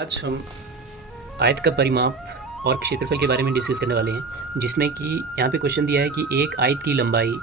आज हम आयत का परिमाप और क्षेत्रफल के बारे में डिस्कस करने वाले हैं, जिसमें कि यहाँ पे क्वेश्चन दिया है कि एक आयत की लंबाई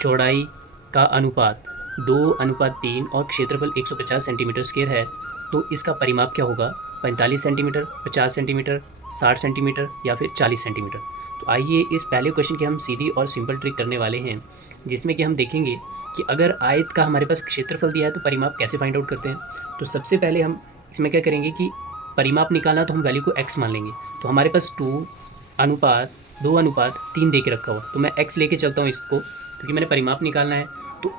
चौड़ाई का अनुपात 2:3 और क्षेत्रफल 150 सेंटीमीटर स्क्वायर है, तो इसका परिमाप क्या होगा? 45 सेंटीमीटर, 50 सेंटीमीटर, 60 सेंटीमीटर या फिर 40 सेंटीमीटर। तो आइए इस पहले क्वेश्चन की हम सीधी और सिंपल ट्रिक करने वाले हैं, जिसमें कि हम देखेंगे कि अगर आयत का हमारे पास क्षेत्रफल दिया है तो परिमाप कैसे फाइंड आउट करते हैं। तो सबसे पहले हम इसमें क्या करेंगे कि परिमाप निकालना, तो हम वैल्यू को x मान लेंगे। तो हमारे पास 2:3 दे के रखा हुआ, तो मैं x लेके चलता हूँ इसको, क्योंकि मैंने परिमाप निकालना है। तो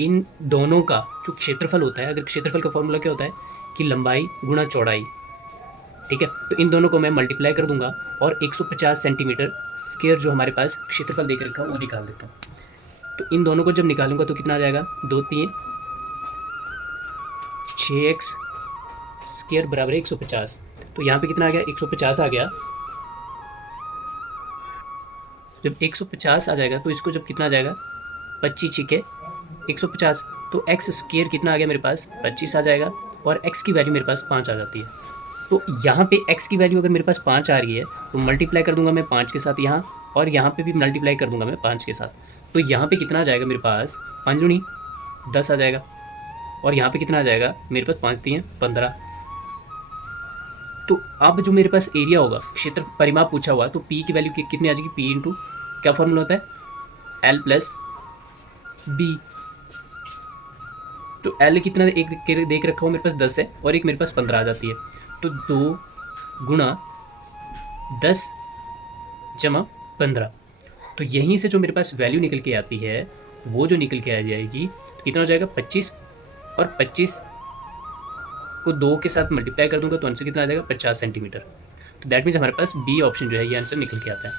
इन दोनों का जो क्षेत्रफल होता है, अगर क्षेत्रफल का फॉर्मूला क्या होता है कि लंबाई गुणा चौड़ाई, ठीक है। तो इन दोनों को मैं मल्टीप्लाई कर दूंगा और 150 सेंटीमीटर स्क्वायर जो हमारे पास क्षेत्रफल दे के रखा है वो निकाल देता हूँ। तो इन दोनों को जब निकालूंगा तो कितना आ जाएगा? 2×3 6x स्क्वायर बराबर 150। तो यहाँ पे कितना आ गया? 150 आ गया। जब 150 आ जाएगा तो इसको जब कितना आ जाएगा? 25 छिके 150, तो एक्स स्क्वायर कितना आ गया मेरे पास? 25 आ जाएगा और एक्स की वैल्यू मेरे पास 5 आ जाती है। तो यहाँ पे एक्स की वैल्यू अगर मेरे पास 5 आ रही है तो मल्टीप्लाई कर दूंगा मैं 5 के साथ यहाँ, और यहाँ पे भी मल्टीप्लाई कर दूंगा मैं 5 के साथ। तो यहाँ पे कितना आ जाएगा मेरे पास? 5 दूनी 10 आ जाएगा, और यहाँ पे कितना आ जाएगा मेरे पास? 5 दिए 15। तो अब जो मेरे पास एरिया होगा, क्षेत्र परिमाप पूछा हुआ, तो पी की वैल्यू कितनी आ जाएगी? पी इंटू क्या फॉर्मूला होता है? L plus B. तो एल कितना एक देख रखा हूँ मेरे पास 10 है, और एक मेरे पास 15 आ जाती है। तो 2×10 = 15। तो यहीं से जो मेरे पास वैल्यू निकल के आती है वो जो निकल के आ जाएगी, तो कितना हो जाएगा? 25, और 25 को 2 के साथ मल्टीप्लाई कर दूंगा तो आंसर कितना आ जाएगा? 50 सेंटीमीटर। तो दैट मीन्स हमारे पास बी ऑप्शन जो है ये आंसर निकल के आता है।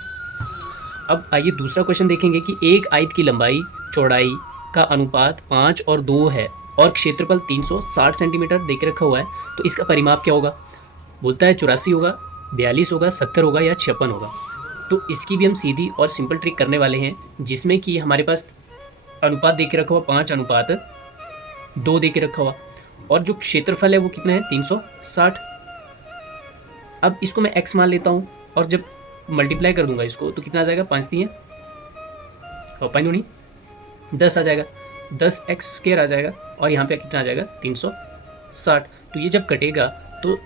अब आइए दूसरा क्वेश्चन देखेंगे कि एक आयत की लंबाई चौड़ाई का अनुपात 5 और 2 है और क्षेत्रफल 360 सेंटीमीटर देके रखा हुआ है, तो इसका परिमाप क्या होगा? बोलता है 84 होगा, 42 होगा, 70 होगा या 56 होगा। तो इसकी भी हम सीधी और सिंपल ट्रिक करने वाले हैं, जिसमें कि हमारे पास अनुपात दे के रखा हुआ 5:2 दे के रखा हुआ, और जो क्षेत्रफल है वो कितना है? 360। अब इसको मैं x मान लेता हूँ, और जब मल्टीप्लाई कर दूंगा इसको तो कितना आ जाएगा? 5 दिए और 5 दूनी 10 आ जाएगा, 10x² आ जाएगा, और यहाँ पे कितना आ जाएगा? 360। तो ये जब कटेगा तो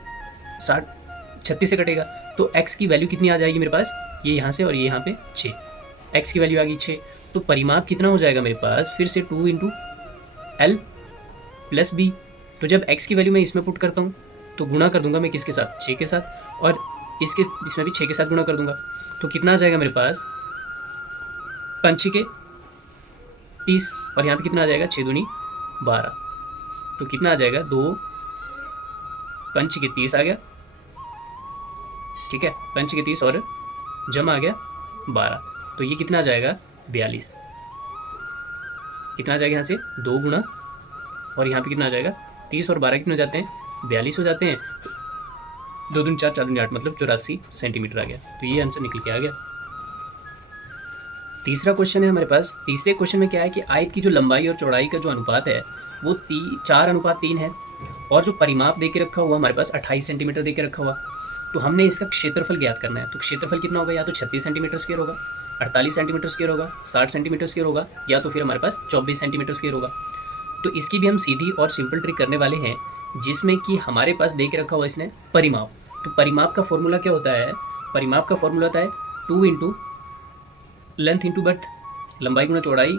36 से कटेगा, तो x की वैल्यू कितनी आ जाएगी मेरे पास? ये यहाँ से और ये यहाँ पे 6, x की वैल्यू आ गई 6। तो परिमाप कितना हो जाएगा मेरे पास? फिर से 2×L प्लस बी। तो जब x की वैल्यू मैं इसमें पुट करता हूँ तो गुणा कर दूंगा मैं किसके साथ? 6 के साथ, और इसमें भी 6 के साथ गुणा कर दूंगा। तो कितना आ जाएगा मेरे पास? 5 के 30, और यहाँ पे कितना आ जाएगा? 6 दूनी 12। तो कितना आ जाएगा? 2 5 के 30 आ गया, ठीक है, 5 के 30 और जमा आ गया 12। तो ये कितना आ जाएगा? 42। कितना आ जाएगा यहाँ से? 2 गुणा, और यहाँ पे कितना आ जाएगा? 30 और 12 कितने हो जाते हैं? 42 हो जाते हैं। 2 दूनी 4, 4 दूनी 8, मतलब 84 सेंटीमीटर आ गया। तो ये आंसर निकल के आ गया। तीसरा क्वेश्चन है हमारे पास। तीसरे क्वेश्चन में क्या है कि आयत की जो लंबाई और चौड़ाई का जो अनुपात है वो 4:3 है, और जो परिमाप दे के रखा हुआ हमारे पास 28 सेंटीमीटर दे के रखा हुआ। तो हमने इसका क्षेत्रफल ज्ञात करना है। तो क्षेत्रफल कितना होगा? या तो 36 सेंटीमीटर स्क्वायर होगा, 48 सेंटीमीटर स्क्वायर होगा, 60 सेंटीमीटर स्क्वायर होगा, या तो फिर हमारे पास 24 सेंटीमीटर स्क्वायर होगा। तो इसकी भी हम सीधी और सिंपल ट्रिक करने वाले हैं, जिसमें कि हमारे पास दे के रखा हुआ इसने परिमाप। तो परिमाप का फॉर्मूला क्या होता है? परिमाप का फॉर्मूला होता है 2 लेंथ इंटू बर्थ, लंबाई गुणा चौड़ाई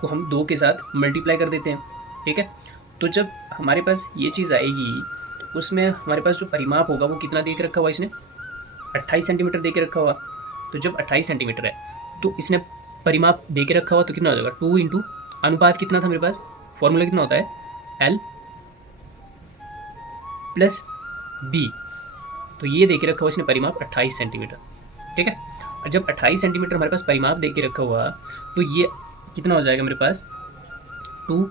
को हम 2 के साथ मल्टीप्लाई कर देते हैं, ठीक है। तो जब हमारे पास ये चीज़ आएगी तो उसमें हमारे पास जो परिमाप होगा वो कितना दे के रखा हुआ इसने? 28 सेंटीमीटर दे के रखा हुआ। तो जब 28 सेंटीमीटर है तो इसने परिमाप दे के रखा हुआ, तो कितना हो जाएगा? 2 इंटू अनुपात कितना था मेरे पास? फॉर्मूला कितना होता है? L plus B. तो ये दे के रखा हुआ इसने परिमाप 28 सेंटीमीटर, ठीक है। और जब 28 सेंटीमीटर हमारे पास परिमाप दे के रखा हुआ तो ये कितना हो जाएगा मेरे पास? 2,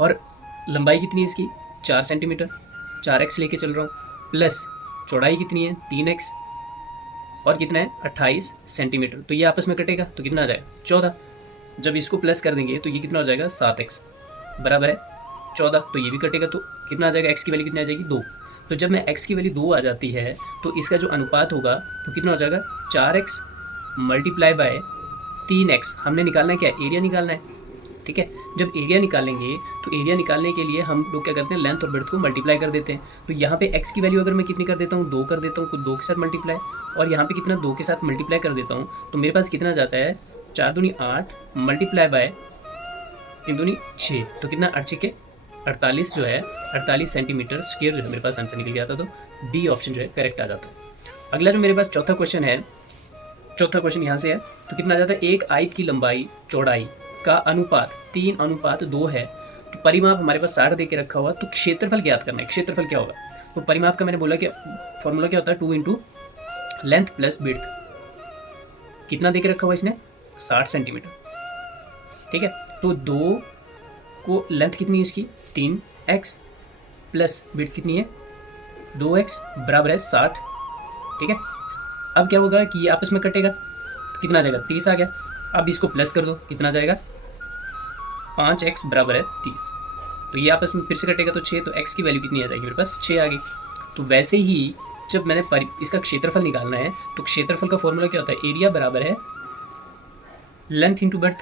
और लंबाई कितनी है इसकी? 4 सेंटीमीटर, 4x लेके चल रहा हूँ, प्लस चौड़ाई कितनी है? 3x, और कितना है? 28 सेंटीमीटर। तो ये आपस में कटेगा तो कितना आ जाएगा? 14। जब इसको प्लस कर देंगे तो ये कितना हो जाएगा? 7x बराबर है 14। तो ये भी कटेगा तो कितना आ जाएगा? x की वैल्यू कितनी आ जाएगी? 2। तो जब मैं x की वैल्यू 2 आ जाती है तो इसका जो अनुपात होगा तो कितना हो जाएगा, 4x मल्टीप्लाई बाय 3x। हमने निकालना है क्या, एरिया निकालना है, ठीक है। जब एरिया निकालेंगे तो एरिया निकालने के लिए हम लोग क्या करते हैं, लेंथ और ब्रेड्थ को मल्टीप्लाई कर देते हैं। तो यहाँ पे x की वैल्यू अगर मैं कितनी कर देता हूँ, 2 कर देता हूँ, कुछ 2 के साथ मल्टीप्लाई, और यहाँ पे कितना 2 के साथ मल्टीप्लाई कर देता हूँ, तो मेरे पास कितना जाता है, 4 दूनी 8 मल्टीप्लाई बाय 3 दूनी 6, तो कितना 8 के 48 जो है 48 सेंटीमीटर स्क्वायर जो है मेरे पास आंसर निकल गया था। तो बी ऑप्शन जो है करेक्ट आ जाता है। अगला जो मेरे पास चौथा क्वेश्चन है, चौथा क्वेश्चन यहाँ से है, तो कितना आ जाता है, एक आयत की लंबाई चौड़ाई का अनुपात 3:2 है। तो परिमाप हमारे पास 60 दे के रखा हुआ, तो क्षेत्रफल ज्ञात करना है, क्षेत्रफल क्या होगा। तो परिमाप का मैंने बोला कि फॉर्मूला क्या होता है, 2 इंटू लेंथ प्लस विड्थ। कितना दे के रखा हुआ इसने, 60 सेंटीमीटर, ठीक है। तो 2 को लेंथ कितनी है इसकी, 3x प्लस विड्थ कितनी है, 2x बराबर है 60, ठीक है। अब क्या होगा कि ये आपस में कटेगा, तो कितना आ जाएगा, 30 आ गया। अब इसको प्लस कर दो, कितना आ जाएगा, 5x बराबर है 30। तो ये आपस में फिर से कटेगा तो 6, तो x की वैल्यू कितनी आ जाएगी मेरे पास, 6 आ गई। तो वैसे ही जब मैंने इसका क्षेत्रफल निकालना है तो क्षेत्रफल का फॉर्मूला क्या होता है, एरिया बराबर है लेंथ इंटू बर्थ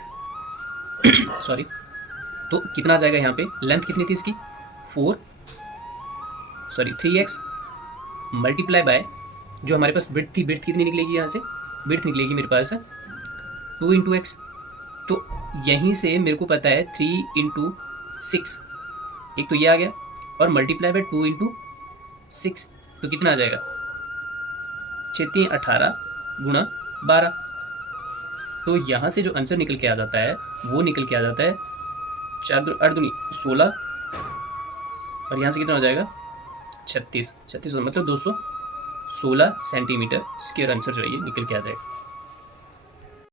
सॉरी। तो कितना आ जाएगा यहाँ पे, लेंथ कितनी थी इसकी 3x मल्टीप्लाई बाय जो हमारे पास ब्रेड्थ थी, ब्रेड्थ कितनी निकलेगी यहाँ से, ब्रेड्थ निकलेगी मेरे पास 2 इंटू एक्स। तो यहीं से मेरे को पता है 3 इंटू 6, एक तो ये आ गया, और मल्टीप्लाई बाय 2 इंटू 6, तो कितना आ जाएगा, 6 18 गुणा 12। तो यहाँ से जो आंसर निकल के आ जाता है वो निकल के आ जाता है 4 8 दूनी 16, और यहाँ से कितना हो जाएगा 36 मतलब 216 सेंटीमीटर स्क्वायर आंसर जो है ये निकल के आ जाएगा।